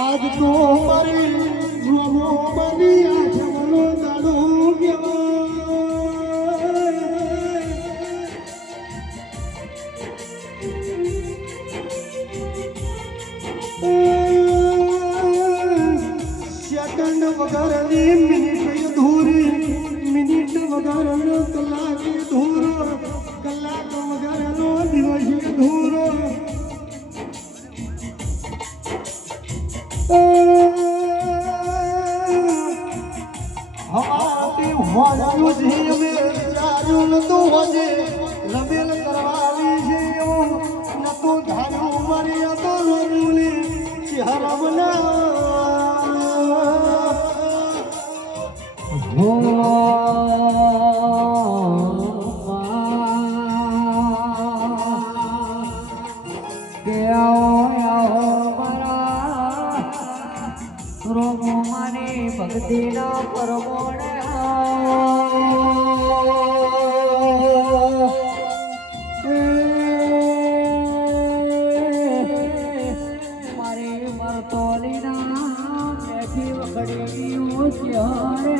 આજ તો મારી રોમો બની આઠમનો દાડો સેકન્ડ વગરની મિનિટ અધૂરી મિનિટ વગરનો કલાક અધૂરો કલાક વગરનો દિવસ અધૂરો હવાતી હોવાનું છે અમે વિચાર્યું નતું હોજે રમેલ કરવાની છે એવું નતું ધાર્યું મારી તો રોમુલી ચહેરા ભક્તિના પરમોણે મારી મરતોલીના બેઠી વખડી ત્યારે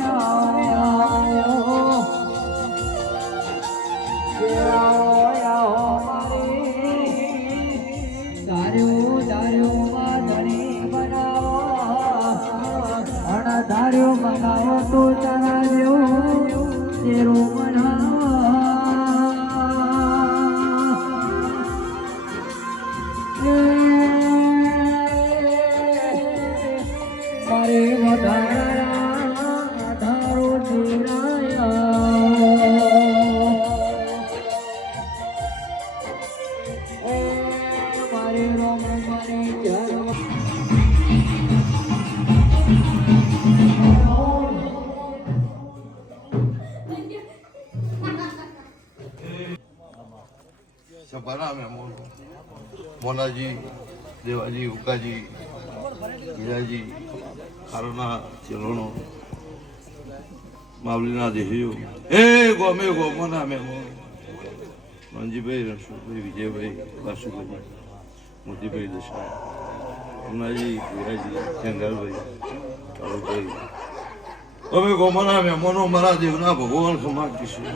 આવો મારી દાર્યું ધણી બનાવો ધાર્યો બનાવો તો તારા જેવું તેરો બનાવો મારે વધારો જીરાયા મારે રોમ મારી સભાના મોનાજી દેવાજી ઉકાજી હીરાજી ખારોના ચેલોનો માવલીના દેહીઓ એ ગોમે ગોમોના મેમો રણજીભાઈ રણછોડભાઈ વિજયભાઈ વાસુભાઈ મોતીભાઈ દશા ઉનાજી હીરાજી ચંગાલભાઈ કાળુભાઈ અમે ગોમોના મેમોનો મારા દેવના ભગવાન ખમા કીશું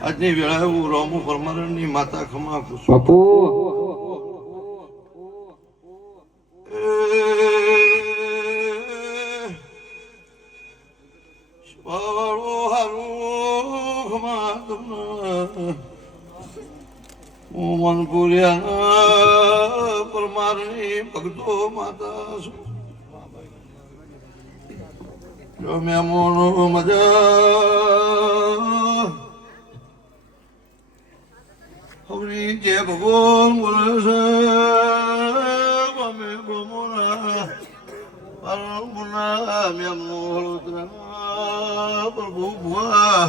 આજની વેળાએ હું રોમુ પરમાનંદની માતા ખમા કુશું બાપુ મનપુરિયા પરમારની ભક્તો માતા છું જો મેમોનો મજા હમણી જે ભગવાન બોલે છે અમે ગમોના પરમના મેમનો હળોતરા પ્રભુ ભુવા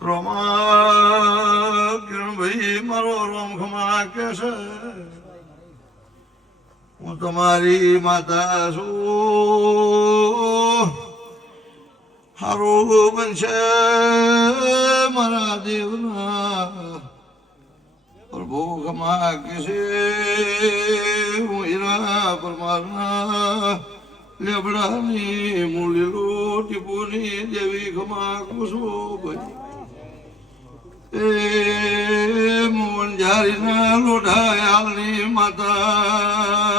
રોમા કિરણભાઈ મારો રોમ ખમા કે છે હું તમારી માતા છું હારું બનશે મારા દેવના પ્રભુ ખમા કે છે હું હીરા પરમારના લેબડાની મૂળીલું ટીપુની દેવી ખમા કુશો ભાઈ એ મોહન જારીના લોઢાયાલની માતા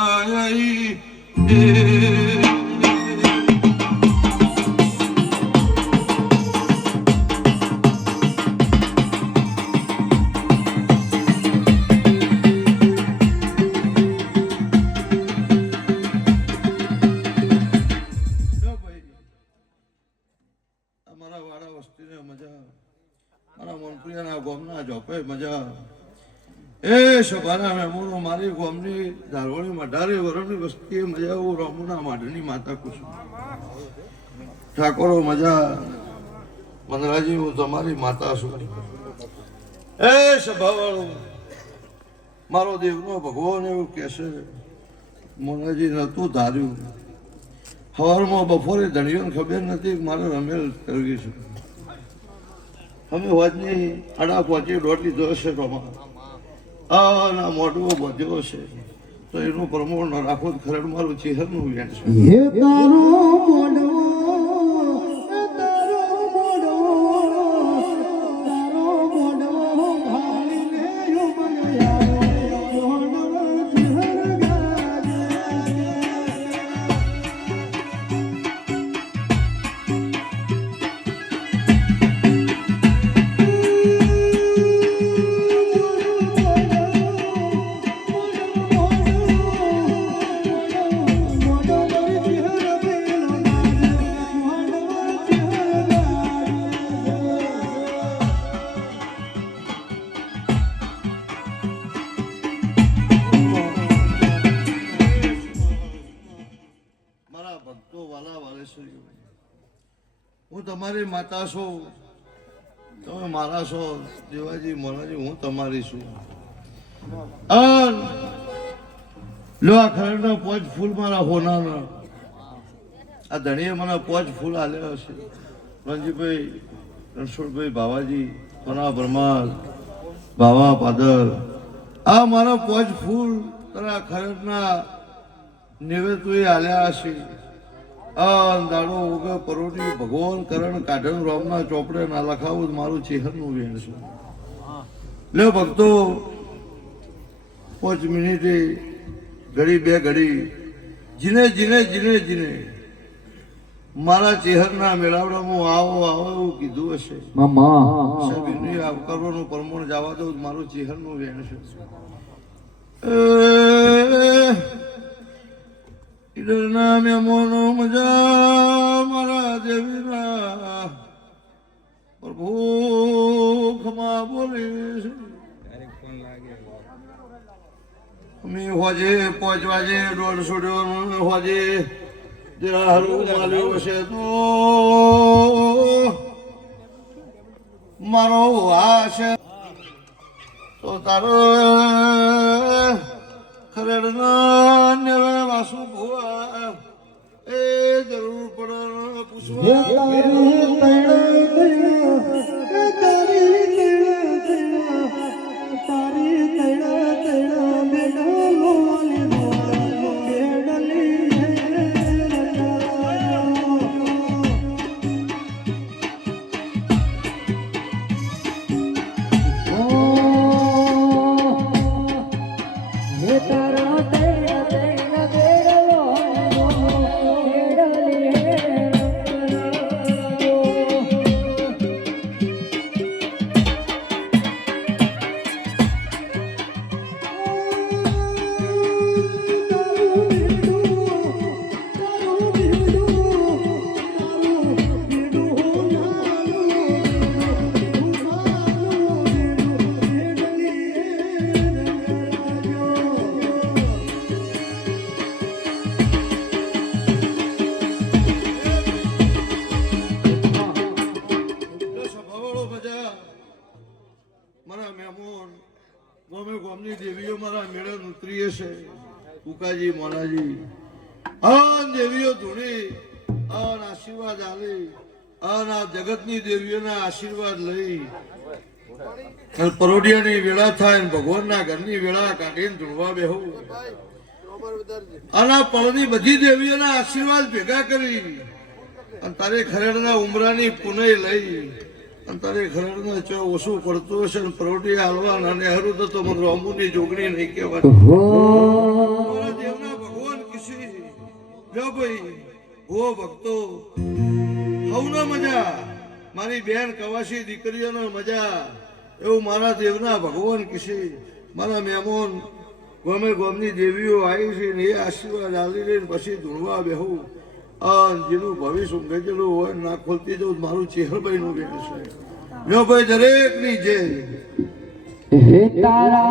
અમારા વાડા વસ્તીને મજા મારા મનપ્રિયના ગોમના જોપે મજા એ સભાના મહેમાનો મારી ગામની ધારવાણી 18 વર્ષની વસ્તીએ મજા આવું રામુના માઢની માતા કુસુમ ઠાકોરો મજા મંદરાજી હું તમારી માતા છું એ સભાવાળો મારો દેવનો ભગવાન એવું કહેશે મોનાજી નતું ધાર્યું સવારમાં બપોરે ધણીઓને ખબર નથી મારે રમેલ કરવી છે અમે વાજની 8:30 દોઢ લીધો હશે ના મોઢું બધ્યો છે તો એનું પ્રમાણ ન રાખો ખરેડ મારું ચહેરનું વેણ છે હે તારો મોઢવો તારો મોઢવો તારો મોઢવો ભાઈને યો મંગયારો મોઢવો ચહેર ગાજે મારા ભક્તો વાલા વાલેશ્વરીઓ હું તમારી માતા છું તમે મારા છો દેવાજી મોરાજી હું તમારી છું લો આ ખરેડના 5 ફૂલ મારા હોનાના આ ધણીએ મને 5 ફૂલ આલ્યા હશે રણજીભાઈ રણછોડભાઈ ભાવાજી સોના પરમાર ભાવા પાદર આ મારા 5 ફૂલ તારા ખરેડના નિવેદોએ આલ્યા હશે દાડો વગર પરોટી ભગવાન કરણ કાઢણ રામના ચોપડે ના લખાવું મારું ચહેરનું વેણ છે લે ભક્તો 5 મિનિટે ઘડી બે ઘડી જીને જીને જીને જીને મારા ચહેરના મેળાવડામાં આવો આવો એવું કીધું હશે સાહેબની આવકારવાનું પ્રમાણ જવા દઉં મારું ચહેરનું વેણ છે ઈડરના મહેમાનો મજા મારા દેવીના પ્રભુ ખમા બોલીશ અમે હોજે 5 વાગે 150 હોજે જરા હારું માલ્યું હશે તો મારો આ છે તો તારો ખરેડના નેવે વાસુ ભુવા એ જરૂર પડે પૂછવા મારા મહેમાન ગમે ગોમની દેવીઓ મારા મેળે ઉતરી હશે ઉકાજી મોનાજી આ દેવીઓ ધૂણી આશીર્વાદ આલી આ જગતની દેવીઓના આશીર્વાદ લઈ પરોડિયાની વેળા થાય ભગવાનના ઘરની વેળા કાઢીને ધૂણવા બેહું આના પળની બધી દેવીઓના આશીર્વાદ ભેગા કરી અને તારે ખરેડના ઉમરાની પુનઃ લઈ અને તારે ખરેડના ચો ઓછું પડતું હશે ને પરોટી હાલવા અને હરું તો મને રામુની જોગણી નહીં કહેવાય મારા દેવના ભગવાન કિસી લો ભાઈ ઓ ભક્તો હવનો મજા મારી બેન કવાસી દીકરીઓનો મજા એવું મારા દેવના ભગવાન કિસી મારા મહેમાન ગમે ગોમની દેવીઓ આવી છે ને એ આશીર્વાદ આલી લઈને પછી ધૂણવા બેહું જેનું ભવિષ્ય ઊંઘેલું હોય ના ખોલતી જવું મારું ચહેરભાઈ નું બેન છે જો ભાઈ દરેક ની જે હે તારા